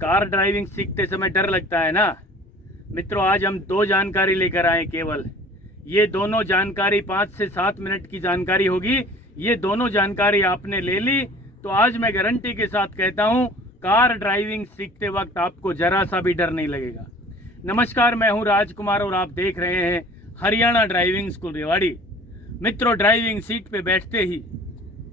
Car driving सीखते समय डर लगता है ना मित्रों। आज हम दो जानकारी लेकर आए केवल। ये दोनों जानकारी 5 से 7 मिनट की जानकारी होगी। ये दोनों जानकारी आपने ले ली तो आज मैं गारंटी के साथ कहता हूँ कार ड्राइविंग सीखते वक्त आपको जरा सा भी डर नहीं लगेगा। नमस्कार, मैं हूँ राजकुमार और आप देख रहे हैं हरियाणा ड्राइविंग स्कूल रेवाड़ी। मित्रों, ड्राइविंग सीट पे बैठते ही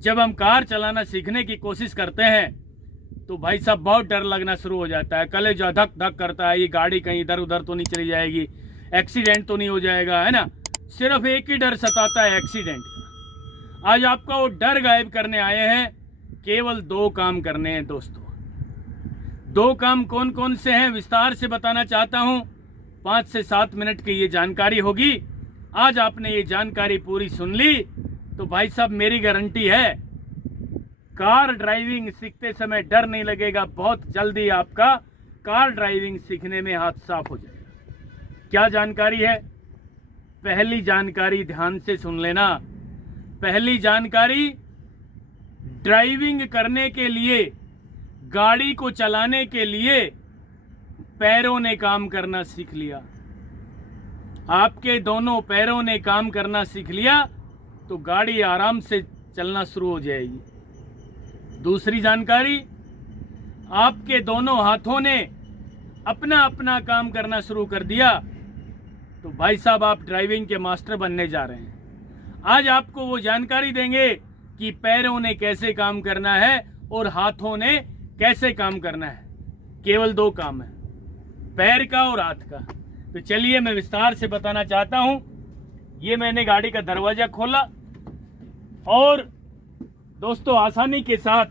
जब हम कार चलाना सीखने की कोशिश करते हैं तो भाई साहब बहुत डर लगना शुरू हो जाता है। कलेजा धक धक करता है, ये गाड़ी कहीं इधर उधर तो नहीं चली जाएगी, एक्सीडेंट तो नहीं हो जाएगा, है ना। सिर्फ एक ही डर सताता है, एक्सीडेंट का। आज आपका वो डर गायब करने आए हैं। केवल 2 काम करने हैं दोस्तों। 2 काम कौन कौन से हैं विस्तार से बताना चाहता हूं। 5 से 7 मिनट की ये जानकारी होगी। आज आपने ये जानकारी पूरी सुन ली तो भाई साहब मेरी गारंटी है कार ड्राइविंग सीखते समय डर नहीं लगेगा। बहुत जल्दी आपका कार ड्राइविंग सीखने में हाथ साफ हो जाएगा। क्या जानकारी है? पहली जानकारी ध्यान से सुन लेना। पहली जानकारी, ड्राइविंग करने के लिए, गाड़ी को चलाने के लिए पैरों ने काम करना सीख लिया। आपके दोनों पैरों ने काम करना सीख लिया तो गाड़ी आराम से चलना शुरू हो जाएगी। दूसरी जानकारी, आपके दोनों हाथों ने अपना अपना काम करना शुरू कर दिया तो भाई साहब आप ड्राइविंग के मास्टर बनने जा रहे हैं। आज आपको वो जानकारी देंगे कि पैरों ने कैसे काम करना है और हाथों ने कैसे काम करना है। केवल 2 काम है, पैर का और हाथ का। तो चलिए मैं विस्तार से बताना चाहता हूं। ये मैंने गाड़ी का दरवाजा खोला और दोस्तों आसानी के साथ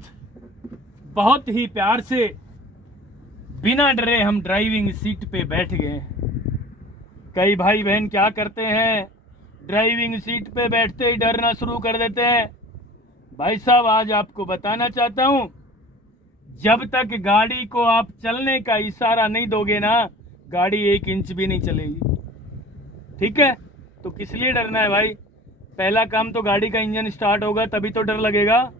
बहुत ही प्यार से बिना डरे हम ड्राइविंग सीट पे बैठ गए। कई भाई बहन क्या करते हैं, ड्राइविंग सीट पे बैठते ही डरना शुरू कर देते हैं। भाई साहब आज आपको बताना चाहता हूं, जब तक गाड़ी को आप चलने का इशारा नहीं दोगे ना, गाड़ी 1 इंच भी नहीं चलेगी। ठीक है, तो किस लिए डरना है भाई? पहला काम तो गाड़ी का इंजन स्टार्ट होगा तभी तो डर लगेगा।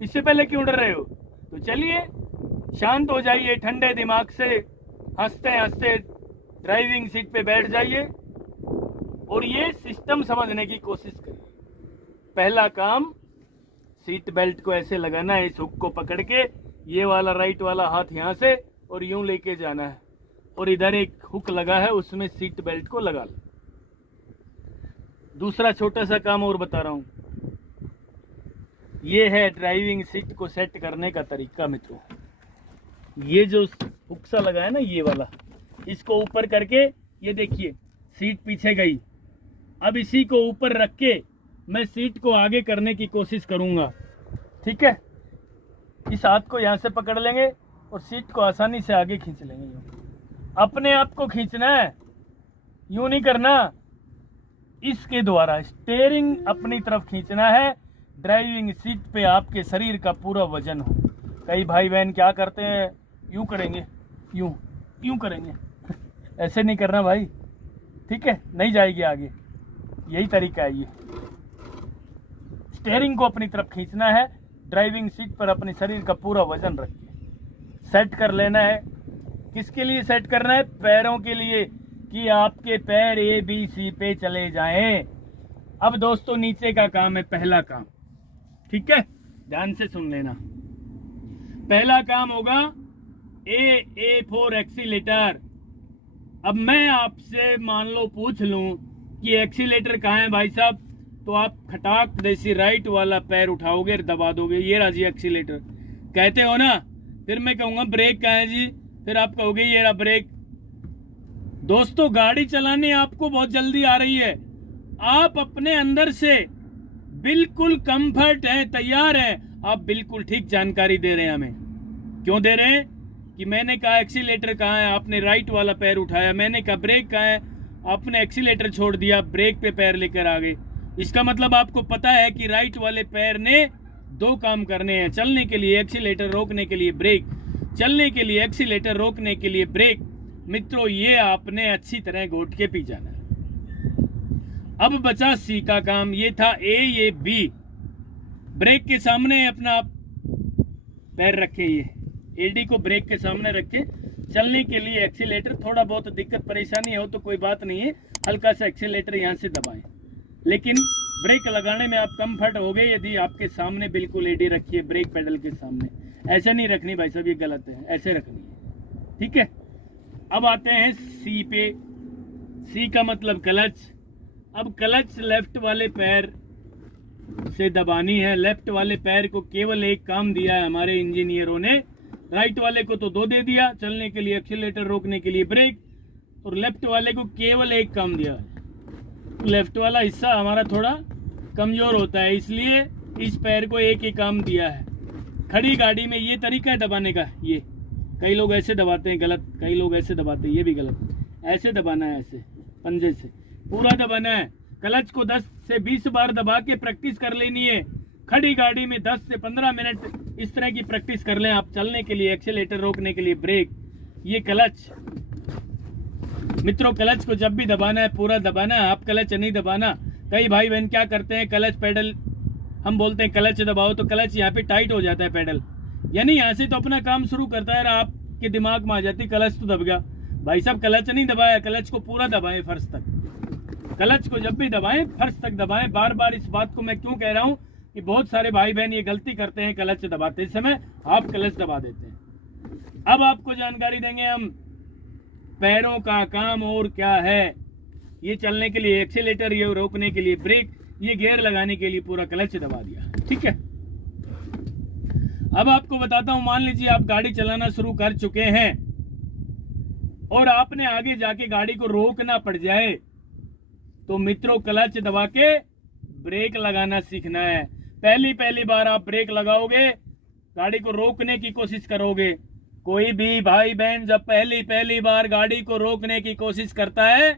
इससे पहले क्यों डर रहे हो? तो चलिए शांत हो जाइए, ठंडे दिमाग से हंसते हंसते ड्राइविंग सीट पे बैठ जाइए और ये सिस्टम समझने की कोशिश करिए। पहला काम, सीट बेल्ट को ऐसे लगाना है, इस हुक को पकड़ के ये वाला राइट वाला हाथ यहाँ से और यूं लेके जाना है और इधर एक हुक लगा है उसमें सीट बेल्ट को लगा लो। दूसरा छोटा सा काम और बता रहा हूं, ये है ड्राइविंग सीट को सेट करने का तरीका। मित्रों, ये जो हुक सा लगा है ना, ये वाला, इसको ऊपर करके ये देखिए सीट पीछे गई। अब इसी को ऊपर रख के मैं सीट को आगे करने की कोशिश करूंगा। ठीक है, इस हाथ को यहां से पकड़ लेंगे और सीट को आसानी से आगे खींच लेंगे। अपने आप को खींचना है, यूं नहीं करना। इसके द्वारा स्टीयरिंग अपनी तरफ खींचना है। ड्राइविंग सीट पे आपके शरीर का पूरा वजन हो। कई भाई बहन क्या करते हैं, यूं करेंगे, यूं करेंगे ऐसे नहीं करना भाई। ठीक है, नहीं जाएगी आगे। यही तरीका है। ये स्टीयरिंग को अपनी तरफ खींचना है, ड्राइविंग सीट पर अपने शरीर का पूरा वजन रख के सेट कर लेना है। किसके लिए सेट करना है? पैरों के लिए, कि आपके पैर ABC पे चले जाएं। अब दोस्तों नीचे का काम है पहला काम। ठीक है, ध्यान से सुन लेना। पहला काम होगा A फॉर एक्सीलेटर। अब मैं आपसे मान लो पूछ लूं कि एक्सीलेटर कहाँ है भाई साहब, तो आप खटाक जैसी राइट वाला पैर उठाओगे, दबा दोगे, ये रहा जी एक्सीलेटर। कहते हो ना, फिर मैं कहूँगा ब्रेक कहाँ है जी, फिर आप कहोगे ये रहा ब्रेक। दोस्तों गाड़ी चलाने आपको बहुत जल्दी आ रही है, आप अपने अंदर से बिल्कुल कंफर्ट है, तैयार है। आप बिल्कुल ठीक जानकारी दे रहे हैं हमें। क्यों दे रहे हैं? कि मैंने कहा एक्सीलेटर कहाँ है, आपने राइट वाला पैर उठाया। मैंने कहा ब्रेक कहाँ है, आपने एक्सीलेटर छोड़ दिया, ब्रेक पे पैर लेकर आ गए। इसका मतलब आपको पता है कि राइट वाले पैर ने 2 काम करने हैं, चलने के लिए एक्सीलेटर, रोकने के लिए ब्रेक। चलने के लिए एक्सीलेटर, रोकने के लिए ब्रेक। मित्रों ये आपने अच्छी तरह घोट के पी जाना है। अब बचा C का काम। ये था A, ये B। ब्रेक के सामने अपना पैर रखे, एडी को ब्रेक के सामने रखे चलने के लिए एक्सीलेटर, थोड़ा बहुत दिक्कत परेशानी हो तो कोई बात नहीं है, हल्का सा एक्सीलेटर यहाँ से दबाएं, लेकिन ब्रेक लगाने में आप कंफर्ट हो गए यदि आपके सामने बिल्कुल एडी रखिए ब्रेक पेडल के सामने। ऐसे नहीं रखनी भाई साहब, ये गलत है, ऐसे रखनी है। ठीक है, अब आते हैं सी पे। सी का मतलब क्लच। अब क्लच लेफ्ट वाले पैर से दबानी है। लेफ्ट वाले पैर को केवल एक काम दिया है हमारे इंजीनियरों ने, राइट वाले को तो 2 दे दिया, चलने के लिए एक्सीलेटर, रोकने के लिए ब्रेक, और लेफ्ट वाले को केवल एक काम दिया है। लेफ्ट वाला हिस्सा हमारा थोड़ा कमजोर होता है, इसलिए इस पैर को एक ही काम दिया है। खड़ी गाड़ी में ये तरीका है दबाने का, ये कई लोग ऐसे दबाते हैं गलत, कई लोग ऐसे दबाते हैं, ये भी गलत। ऐसे दबाना है, ऐसे पंजे से पूरा दबाना है। क्लच को 10 से 20 बार दबा के प्रैक्टिस कर लेनी है। खड़ी गाड़ी में 10 से 15 मिनट इस तरह की प्रैक्टिस कर लें आप, चलने के लिए एक्सीलेटर, रोकने के लिए ब्रेक। ये क्लच मित्रों, क्लच को जब भी दबाना है पूरा दबाना है, आप क्लच नहीं दबाना। कई भाई बहन क्या करते हैं, क्लच पेडल, हम बोलते हैं क्लच दबाओ तो क्लच यहाँ पे टाइट हो जाता है पेडल, यानी यहाँ से तो अपना काम शुरू करता है, आपके दिमाग में आ जाती क्लच तो दब गया। भाई साहब क्लच नहीं दबाया, क्लच को पूरा दबाएं फर्श तक। क्लच को जब भी दबाएं फर्श तक दबाएं। बार बार इस बात को मैं क्यों कह रहा हूँ कि बहुत सारे भाई बहन ये गलती करते हैं, क्लच दबाते समय आप क्लच दबा देते हैं। अब आपको जानकारी देंगे हम पैरों का काम और क्या है। ये चलने के लिए एक्सीलेटर, ये रोकने के लिए ब्रेक, ये गियर लगाने के लिए पूरा क्लच दबा दिया। ठीक है, अब आपको बताता हूं, मान लीजिए आप गाड़ी चलाना शुरू कर चुके हैं और आपने आगे जाके गाड़ी को रोकना पड़ जाए, तो मित्रों क्लच दबा के ब्रेक लगाना सीखना है। पहली बार आप ब्रेक लगाओगे, गाड़ी को रोकने की कोशिश करोगे। कोई भी भाई बहन जब पहली बार गाड़ी को रोकने की कोशिश करता है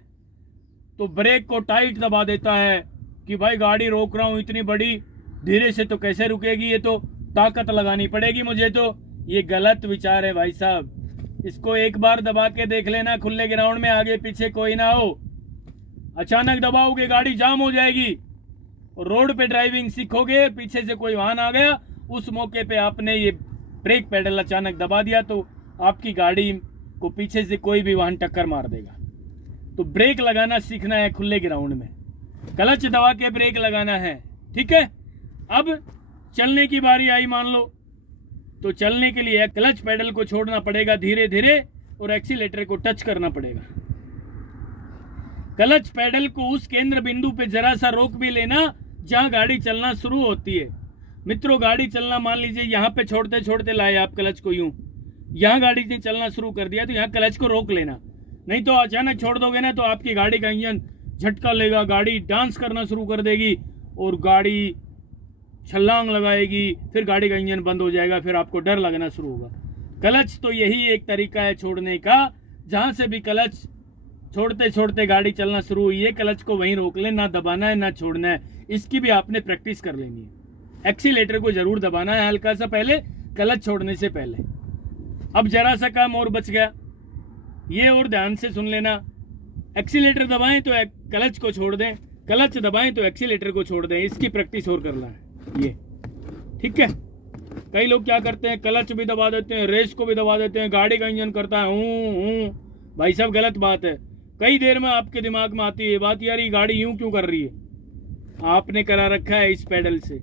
तो ब्रेक को टाइट दबा देता है कि भाई गाड़ी रोक रहा हूं इतनी बड़ी, धीरे से तो कैसे रुकेगी, ये तो ताकत लगानी पड़ेगी मुझे। तो ये गलत विचार है भाई साहब। इसको एक बार दबा के देख लेना, खुले ग्राउंड में आगे पीछे कोई ना हो, अचानक दबाओगे गाड़ी जाम हो जाएगी। और रोड पे ड्राइविंग सीखोगे, पीछे से कोई वाहन आ गया, उस मौके पे आपने ये ब्रेक पेडल अचानक दबा दिया तो आपकी गाड़ी को पीछे से कोई भी वाहन टक्कर मार देगा। तो ब्रेक लगाना सीखना है खुले ग्राउंड में, क्लच दबा के ब्रेक लगाना है। ठीक है, अब चलने की बारी आई मान लो, तो चलने के लिए क्लच पेडल को छोड़ना पड़ेगा धीरे धीरे और एक्सीलेटर को टच करना पड़ेगा। क्लच पेडल को उस केंद्र बिंदु पे जरा सा रोक भी लेना जहां गाड़ी चलना शुरू होती है। मित्रों गाड़ी चलना मान लीजिए यहाँ पे छोड़ते छोड़ते लाए आप क्लच को, यूं यहाँ गाड़ी ने चलना शुरू कर दिया तो यहाँ क्लच को रोक लेना, नहीं तो अचानक छोड़ दोगे ना तो आपकी गाड़ी का इंजन झटका लेगा, गाड़ी डांस करना शुरू कर देगी और गाड़ी छलांग लगाएगी, फिर गाड़ी का इंजन बंद हो जाएगा, फिर आपको डर लगना शुरू होगा। क्लच तो यही एक तरीका है छोड़ने का, जहां से भी क्लच छोड़ते छोड़ते गाड़ी चलना शुरू हुई है, क्लच को वहीं रोक ले, ना दबाना है ना छोड़ना है। इसकी भी आपने प्रैक्टिस कर लेनी है। एक्सीलेटर को जरूर दबाना है हल्का सा पहले, क्लच छोड़ने से पहले। अब जरा सा काम और बच गया, ये और ध्यान से सुन लेना। एक्सीलेटर दबाएं तो क्लच को छोड़ दें, क्लच दबाएं तो एक्सीलेटर को छोड़ दें, इसकी प्रैक्टिस और करना है ये। ठीक है, कई लोग क्या करते हैं, क्लच भी दबा देते हैं, रेस को भी दबा देते हैं, गाड़ी का इंजन करता है हूं। भाई साहब गलत बात है। कई देर में आपके दिमाग में आती है बात, यार ये गाड़ी यूं क्यों कर रही है, आपने करा रखा है इस पेडल से।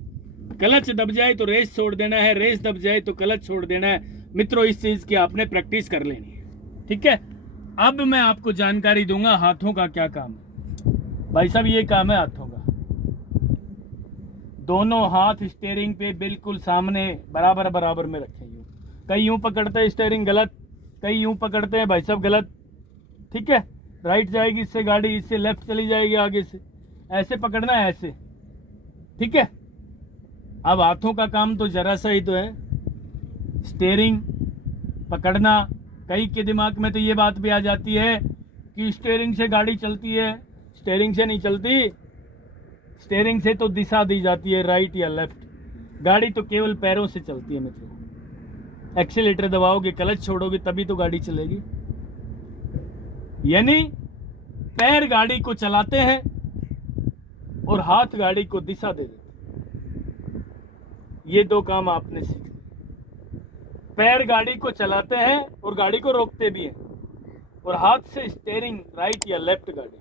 क्लच दब जाए तो रेस छोड़ देना है, रेस दब जाए तो क्लच छोड़ देना है। मित्रों इस चीज की आपने प्रैक्टिस कर लेनी है। ठीक है, अब मैं आपको जानकारी दूंगा हाथों का क्या काम है। भाई साहब ये काम है हाथों का, दोनों हाथ स्टीयरिंग पे बिल्कुल सामने बराबर बराबर में रखें। कई यूं पकड़ते हैं स्टीयरिंग गलत, कई यूं पकड़ते हैं भाई साहब गलत। ठीक है, राइट जाएगी इससे गाड़ी, इससे लेफ्ट चली जाएगी आगे से, ऐसे पकड़ना है ऐसे। ठीक है, अब हाथों का काम तो जरा सा ही तो है, स्टीयरिंग पकड़ना। कई के दिमाग में तो ये बात भी आ जाती है कि स्टीयरिंग से गाड़ी चलती है, स्टीयरिंग से नहीं चलती। स्टीयरिंग से तो दिशा दी जाती है राइट या लेफ्ट, गाड़ी तो केवल पैरों से चलती है मित्रों। एक्सीलेटर दबाओगे, क्लच छोड़ोगे तभी तो गाड़ी चलेगी। यानी पैर गाड़ी को चलाते हैं और हाथ गाड़ी को दिशा दे देते हैं। ये दो काम आपने सीखे। पैर गाड़ी को चलाते हैं और गाड़ी को रोकते भी हैं, और हाथ से स्टीयरिंग राइट या लेफ्ट गाड़ी।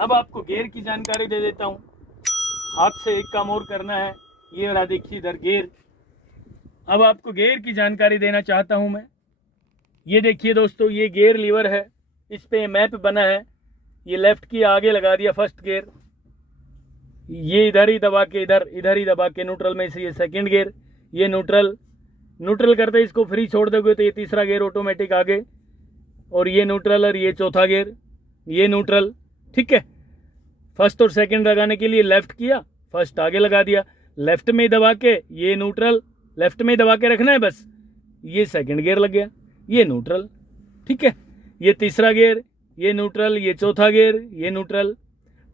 अब आपको गियर की जानकारी दे देता हूँ। हाथ से एक काम और करना है, ये वाला देखिए इधर गियर। अब आपको गियर की जानकारी देना चाहता हूँ मैं। ये देखिए दोस्तों, ये गियर लीवर है, इस पे मैप बना है। ये लेफ्ट की आगे लगा दिया फर्स्ट गियर, ये इधर ही दबा के इधर ही दबा के न्यूट्रल में से ये सेकंड गियर, ये न्यूट्रल करते इसको फ्री छोड़ दोगे तो ये तीसरा गियर ऑटोमेटिक आगे, और ये न्यूट्रल और ये चौथा गियर, ये न्यूट्रल। ठीक है, फर्स्ट और सेकंड लगाने के लिए लेफ्ट किया, फर्स्ट आगे लगा दिया, लेफ्ट में दबा के ये न्यूट्रल, लेफ्ट में दबा के रखना है बस, ये सेकंड गियर लग गया, ये न्यूट्रल। ठीक है, ये तीसरा गियर, ये न्यूट्रल, ये चौथा गियर, ये न्यूट्रल।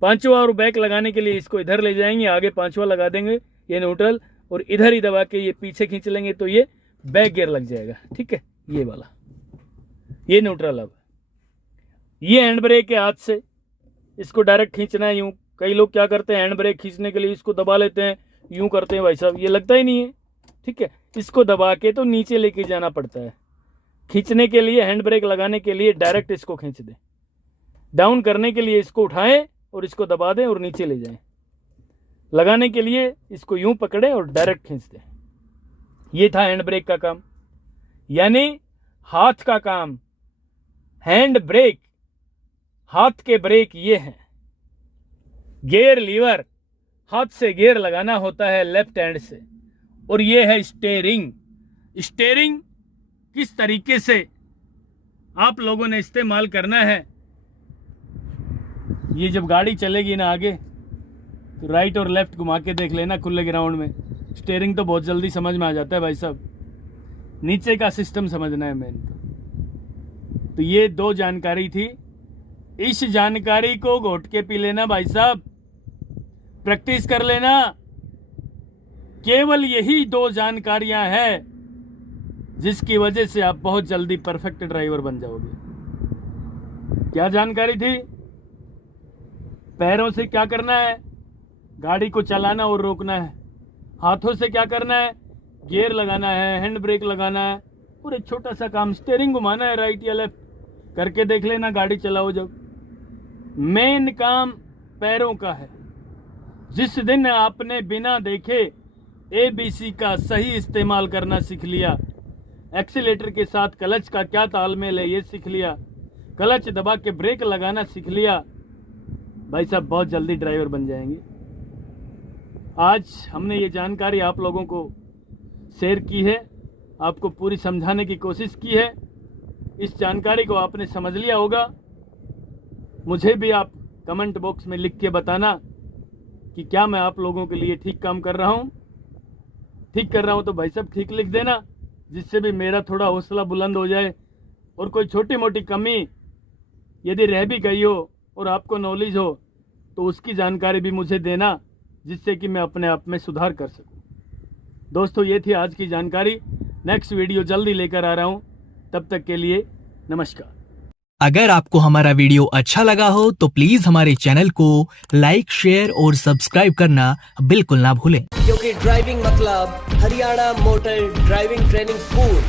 पांचवा और बैक लगाने के लिए इसको इधर ले जाएंगे, आगे पांचवा लगा देंगे, ये न्यूट्रल, और इधर ही दबा के ये पीछे खींच लेंगे तो ये बैक गियर लग जाएगा। ठीक है, ये वाला, ये न्यूट्रल। अब ये हैंड ब्रेक है, हाथ से इसको डायरेक्ट खींचना है यूं। कई लोग क्या करते हैं, हैंड ब्रेक खींचने के लिए इसको दबा लेते हैं, यूं करते हैं, भाई साहब ये लगता ही नहीं है। ठीक है, इसको दबा के तो नीचे लेके जाना पड़ता है। खींचने के लिए, हैंड ब्रेक लगाने के लिए डायरेक्ट इसको खींच दें। डाउन करने के लिए इसको उठाएं और इसको दबा दें और नीचे ले जाएं। लगाने के लिए इसको यूं पकड़ें और डायरेक्ट खींच दें। ये था हैंड ब्रेक का काम, यानी हाथ का काम। हैंड ब्रेक, हाथ के ब्रेक ये हैं। गियर लीवर, हाथ से गियर लगाना होता है लेफ्ट हैंड से, और ये है स्टीयरिंग। स्टीयरिंग किस तरीके से आप लोगों ने इस्तेमाल करना है, ये जब गाड़ी चलेगी ना आगे तो राइट और लेफ्ट घुमा के देख लेना खुले ग्राउंड में। स्टीयरिंग तो बहुत जल्दी समझ में आ जाता है भाई साहब, नीचे का सिस्टम समझना है मेन। तो ये दो जानकारी थी, इस जानकारी को घोट के पी लेना भाई साहब, प्रैक्टिस कर लेना। केवल यही दो जानकारियां हैं जिसकी वजह से आप बहुत जल्दी परफेक्ट ड्राइवर बन जाओगे। क्या जानकारी थी? पैरों से क्या करना है, गाड़ी को चलाना और रोकना है। हाथों से क्या करना है, गियर लगाना है, हैंड ब्रेक लगाना है, और एक छोटा सा काम स्टीयरिंग घुमाना है राइट या लेफ्ट। करके देख लेना गाड़ी चलाओ जब। मेन काम पैरों का है। जिस दिन आपने बिना देखे ABC का सही इस्तेमाल करना सीख लिया, एक्सीलेटर के साथ क्लच का क्या तालमेल है ये सीख लिया, क्लच दबा के ब्रेक लगाना सीख लिया, भाई साहब बहुत जल्दी ड्राइवर बन जाएंगे। आज हमने ये जानकारी आप लोगों को शेयर की है, आपको पूरी समझाने की कोशिश की है। इस जानकारी को आपने समझ लिया होगा। मुझे भी आप कमेंट बॉक्स में लिख के बताना कि क्या मैं आप लोगों के लिए ठीक काम कर रहा हूँ। ठीक कर रहा हूँ तो भाई साहब ठीक लिख देना, जिससे भी मेरा थोड़ा हौसला बुलंद हो जाए। और कोई छोटी मोटी कमी यदि रह भी गई हो और आपको नॉलेज हो तो उसकी जानकारी भी मुझे देना, जिससे कि मैं अपने आप में सुधार कर सकूं। दोस्तों ये थी आज की जानकारी। नेक्स्ट वीडियो जल्दी लेकर आ रहा हूं, तब तक के लिए नमस्कार। अगर आपको हमारा वीडियो अच्छा लगा हो तो प्लीज हमारे चैनल को लाइक, शेयर और सब्सक्राइब करना बिल्कुल ना भूलें, क्योंकि ड्राइविंग मतलब Haryana motor driving training school.